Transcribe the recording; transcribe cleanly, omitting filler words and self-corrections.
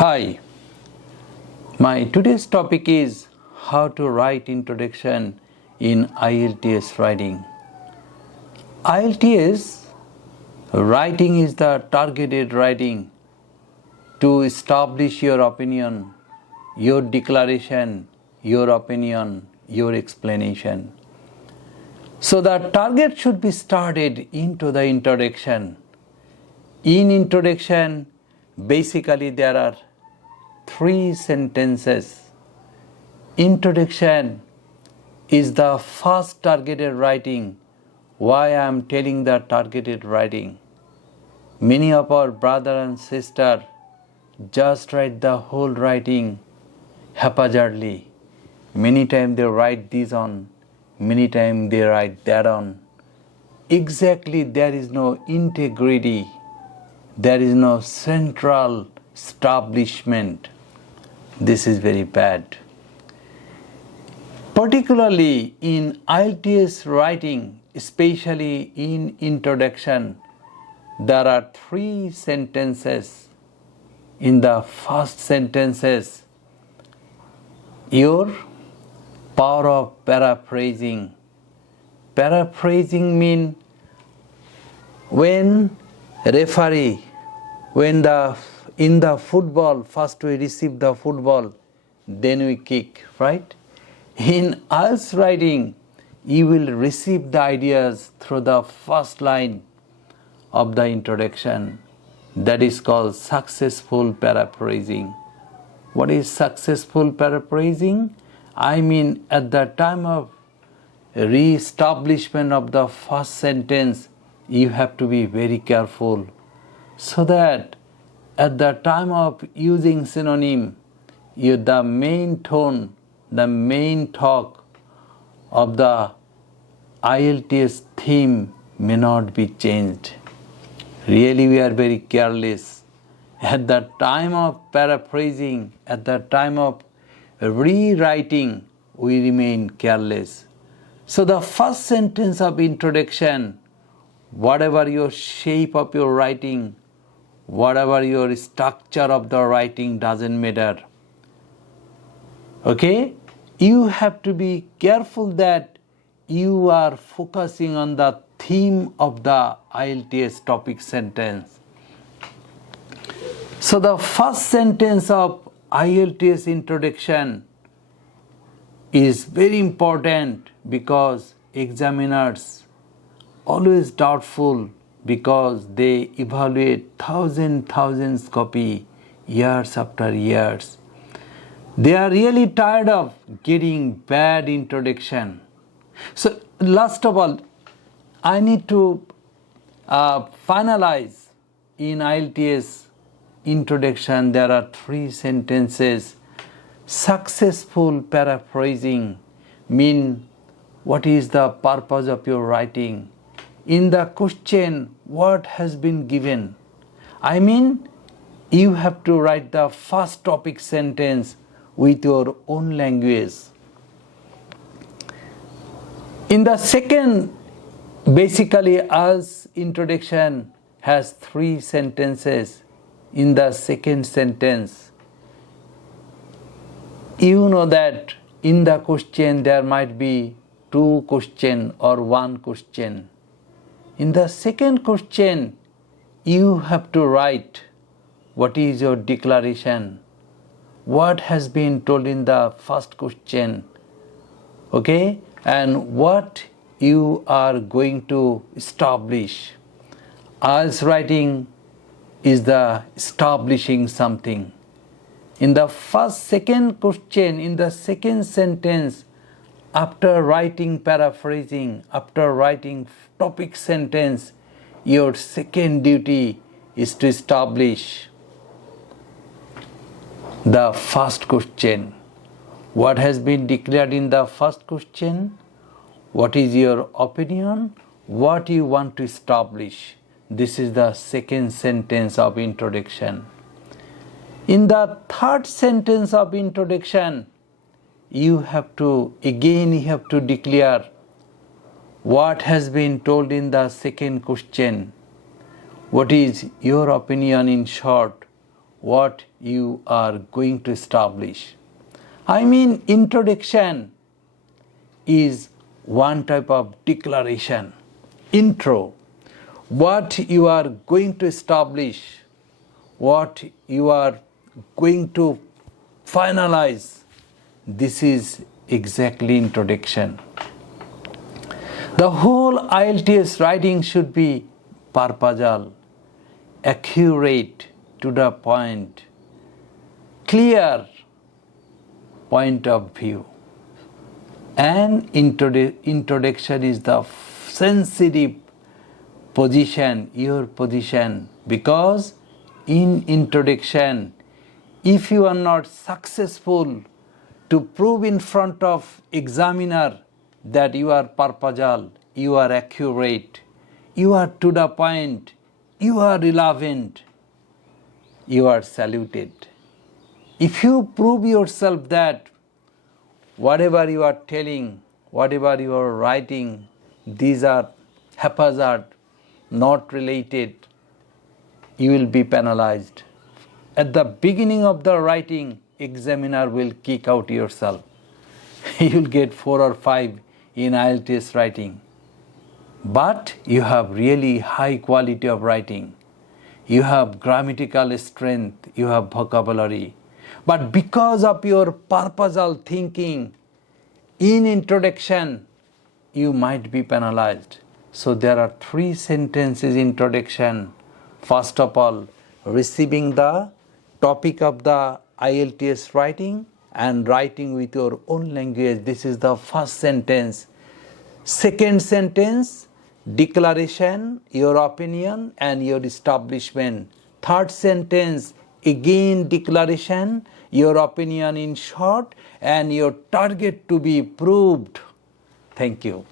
Hi, my today's topic is how to write introduction in Ielts writing. Ielts writing is the targeted writing to establish your opinion, your declaration, your opinion, your explanation. So the target should be started into the introduction. In introduction, basically there are 3 sentences. Introduction is the first targeted writing. Why I am telling the targeted writing? Many of our brother and sister just write the whole writing haphazardly. Many times they write this on, many times they write that on. Exactly, there is no integrity, there is no central establishment. This is very bad. Particularly in Ielts writing, especially in introduction, there are 3 sentences. In the first sentences, your power of paraphrasing. Paraphrasing means when referee, in the football, first we receive the football, then we kick, right? In Ielts writing, you will receive the ideas through the first line of the introduction. That is called successful paraphrasing. What is successful paraphrasing? I mean, at the time of re-establishment of the first sentence, you have to be very careful so that at the time of using synonym, the main tone, the main talk of the Ielts theme may not be changed. Really, we are very careless. At the time of paraphrasing, at the time of rewriting, we remain careless. So the first sentence of introduction, whatever your shape of your writing, whatever your structure of the writing, doesn't matter. Okay? You have to be careful that you are focusing on the theme of the Ielts topic sentence. So the first sentence of Ielts introduction is very important because examiners always doubtful because they evaluate thousands copy years after years. They are really tired of getting bad introduction. So last of all, I need to finalize in Ielts introduction. There are 3 sentences. Successful paraphrasing mean what is the purpose of your writing. In the question, what has been given? I mean, you have to write the first topic sentence with your own language. In the second, basically, as introduction has 3 sentences. In the second sentence, you know that in the question there might be 2 questions or 1 question. In the second question, you have to write what is your declaration, what has been told in the first question, okay, and what you are going to establish. Ielts writing is the establishing something. In the second question, in the second sentence, after writing paraphrasing, after writing topic sentence, your second duty is to establish the first question. What has been declared in the first question? What is your opinion? What you want to establish? This is the second sentence of introduction. In the third sentence of introduction, you have to declare what has been told in the second question. What is your opinion in short? what you are going to establish. I mean, introduction is one type of declaration. Intro, what you are going to establish, what you are going to finalize, this is exactly introduction. The whole IELTS writing should be purposeful, accurate, to the point, clear point of view. And introduction is the sensitive position, your position, because in introduction, if you are not successful to prove in front of examiner that you are purposeful, you are accurate, you are to the point, you are relevant, you are saluted. If you prove yourself that whatever you are telling, whatever you are writing, these are haphazard, not related, you will be penalized. At the beginning of the writing, examiner will kick out yourself. You will get 4 or 5 in IELTS writing. But you have really high quality of writing. You have grammatical strength, you have vocabulary. But because of your purposeful thinking, in introduction, you might be penalized. So there are 3 sentences introduction. First of all, receiving the topic of the IELTS writing and writing with your own language. This is the first sentence. Second sentence, declaration, your opinion and your establishment. Third sentence, again declaration, your opinion in short and your target to be proved. Thank you.